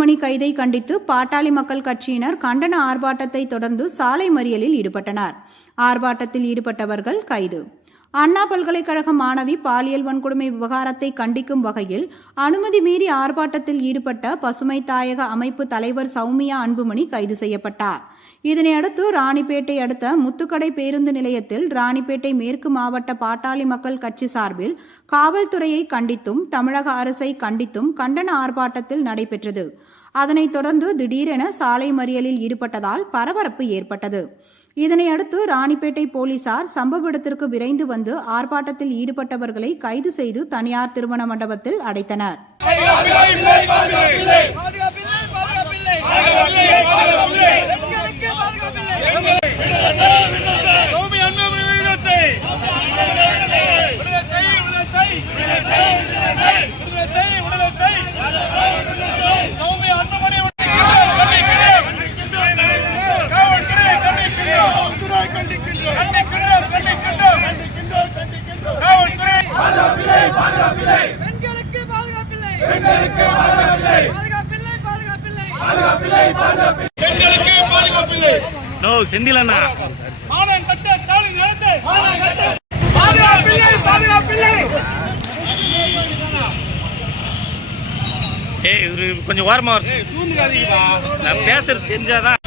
அன்புமணி கைதை கண்டித்து பாட்டாளி மக்கள் கட்சியினர் கண்டன ஆர்ப்பாட்டத்தை தொடர்ந்து சாலை மறியலில் ஈடுபட்டனர். ஆர்ப்பாட்டத்தில் ஈடுபட்டவர்கள் கைது. அண்ணா பல்கலைக்கழக மாணவி பாலியல் வன்கொடுமை விவகாரத்தை கண்டிக்கும் வகையில் அனுமதி மீறி ஆர்ப்பாட்டத்தில் ஈடுபட்ட பசுமை தாயக அமைப்பு தலைவர் சௌமியா அன்புமணி கைது செய்யப்பட்டார். இதனையடுத்து ராணிப்பேட்டை அடுத்த முத்துக்கடை பேருந்து நிலையத்தில் ராணிப்பேட்டை மேற்கு மாவட்ட பாட்டாளி மக்கள் கட்சி சார்பில் காவல்துறையை கண்டித்தும் தமிழக அரசை கண்டித்தும் கண்டன ஆர்ப்பாட்டத்தில் நடைபெற்றது. அதனைத் தொடர்ந்து திடீரென சாலை மறியலில் ஈடுபட்டதால் பரபரப்பு ஏற்பட்டது. இதனையடுத்து ராணிப்பேட்டை போலீசார் சம்பவ இடத்திற்கு விரைந்து வந்து ஆர்ப்பாட்டத்தில் ஈடுபட்டவர்களை கைது செய்து தனியார் திருமண மண்டபத்தில் அடைத்தனர். நோ செந்திலண்ணா ஏய் இவரு கொஞ்சம் ஓரமா நான் பேசுறது தெரிஞ்சாதான்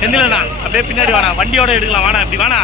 செந்திலண்ணா அப்படியே பின்னாடி வாடா, வண்டியோட எடுக்கலாம் வாடா, இப்படி வாடா.